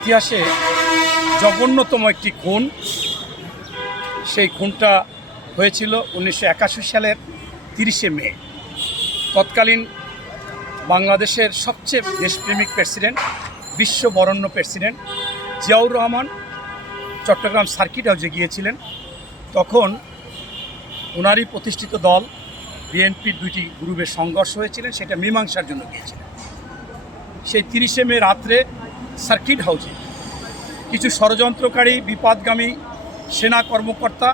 ইতিহাসে জঘন্যতম একটি খুন, সেই খুনটা হয়েছিল 1981 সালের 30শে মে। তৎকালীন বাংলাদেশের সবচেয়ে দেশপ্রেমিক প্রেসিডেন্ট, বিশ্ববরেণ্য প্রেসিডেন্ট জিয়াউর রহমান চট্টগ্রাম সার্কিট হাউসে গিয়েছিলেন। তখন ওনারই প্রতিষ্ঠিত দল বিএনপির দুইটি গ্রুপের সংঘর্ষ হয়েছিলেন, সেটা মীমাংসার জন্য গিয়েছিলেন। সেই 30শে মে রাত্রে সার্কিট হাউসে কিছু ষড়যন্ত্রকারী, বিপদগামী সেনা কর্মকর্তা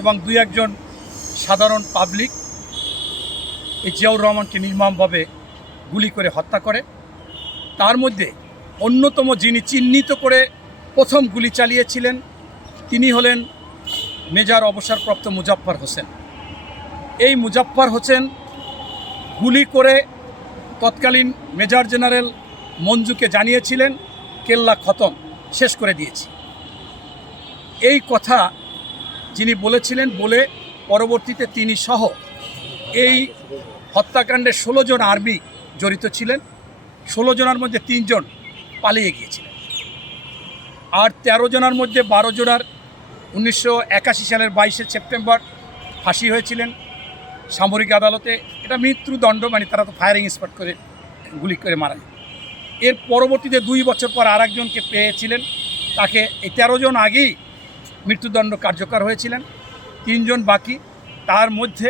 এবং দুই একজন সাধারণ পাবলিক এই জিয়াউর রহমানকে নির্মমভাবে গুলি করে হত্যা করে। তার মধ্যে অন্যতম যিনি চিহ্নিত করে প্রথম গুলি চালিয়েছিলেন তিনি হলেন মেজর অবসরপ্রাপ্ত মুজাফফর হোসেন। এই মুজাফফর হোসেন গুলি করে তৎকালীন মেজর জেনারেল মঞ্জুকে জানিয়েছিলেন কেল্লা খতম, শেষ করে দিয়েছি। এই কথা যিনি বলেছিলেন, বলে পরবর্তীতে তিনি সহ এই হত্যাকাণ্ডে 16 জন আর্মি জড়িত ছিলেন। 16 জনের মধ্যে 3 জন পালিয়ে গিয়েছিলেন, আর 13 জনের মধ্যে 12 জনের 1981 সালের 22শে সেপ্টেম্বর ফাঁসি হয়েছিলেন সামরিক আদালতে। এটা মৃত্যুদণ্ড, মানে তারা তো ফায়ারিং স্পট করে গুলি করে মারা যায়। এর পরবর্তীতে 2 বছর পর আরেকজনকে পেয়েছিলেন, তাকে এই 13 জন আগেই মৃত্যুদণ্ড কার্যকর হয়েছিলেন। 3 জন বাকি। তার মধ্যে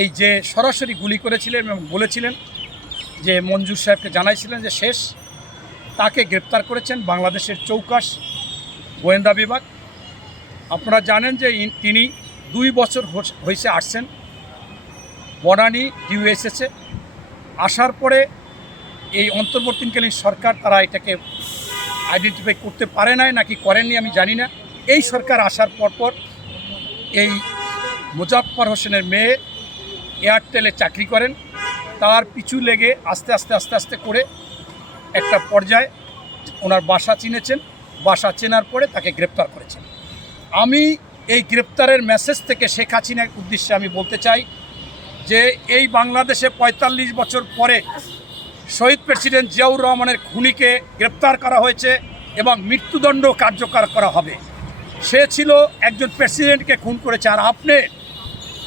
এই যে সরাসরি গুলি করেছিলেন এবং বলেছিলেন যে মঞ্জুর সাহেবকে জানাইছিলেন যে শেষ, তাকে গ্রেপ্তার করেছেন বাংলাদেশের চৌকাশ গোয়েন্দা বিভাগ। আপনারা জানেন যে তিনি 2 বছর হয়েছে আসছেন বনানী ইউএসএসে। আসার পরে এই অন্তর্বর্তীকালীন সরকার তারা এটাকে আইডেন্টিফাই করতে পারে নাই, নাকি করেননি আমি জানি না। এই সরকার আসার পরপর এই মুজাফফর হোসেনের মেয়ে এয়ারটেলে চাকরি করেন, তার পিছু লেগে আস্তে আস্তে করে একটা পর্যায়ে ওনার বাসা চিনেছেন। বাসা চেনার পরে তাকে গ্রেপ্তার করেছেন। আমি এই গ্রেপ্তারের মেসেজ থেকে শেখ হাসিনার উদ্দেশ্যে আমি বলতে চাই যে এই বাংলাদেশে 45 বছর পরে শহীদ প্রেসিডেন্ট জিয়াউর রহমানের খুনিকে গ্রেপ্তার করা হয়েছে এবং মৃত্যুদণ্ড কার্যকর করা হবে। সে ছিল একজন প্রেসিডেন্টকে খুন করেছে, আর আপনি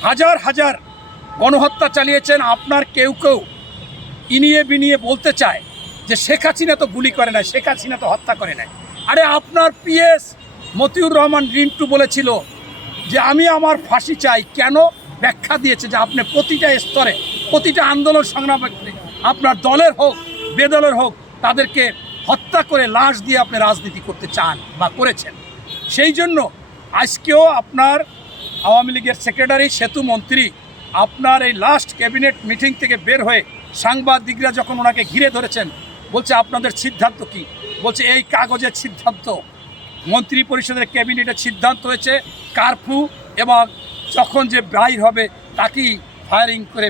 হাজার হাজার গণহত্যা চালিয়েছেন। আপনার কেউ ইনিয়ে বিনিয়ে বলতে চায় যে শেখ হাসিনা তো গুলি করে নাই, শেখ হাসিনা তো হত্যা করে নাই। আরে আপনার পিএস মতিউর রহমান রিন্টু বলেছিল যে আমি আমার ফাঁসি চাই। কেন? ব্যাখ্যা দিয়েছে যে আপনি প্রতিটা স্তরে, প্রতিটা আন্দোলন সংগ্রাম, আপনার দলের হোক বেদলের হোক, তাদেরকে হত্যা করে লাশ দিয়ে আপনি রাজনীতি করতে চান বা করেছেন। সেই জন্য আজকেও আপনার আওয়ামী লীগের সেক্রেটারি, সেতু মন্ত্রী, আপনার এই লাস্ট ক্যাবিনেট মিটিং থেকে বের হয়ে সাংবাদিকরা যখন ওনাকে ঘিরে ধরেছেন, বলছে আপনাদের সিদ্ধান্ত কি? বলছে এই কাগজের সিদ্ধান্ত, মন্ত্রী পরিষদের ক্যাবিনেটের সিদ্ধান্ত হয়েছে কারফিউ, এবং যখন যে বাইর হবে তাকেই ফায়ারিং করে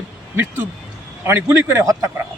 গুলি করে হত্যা করা হবে।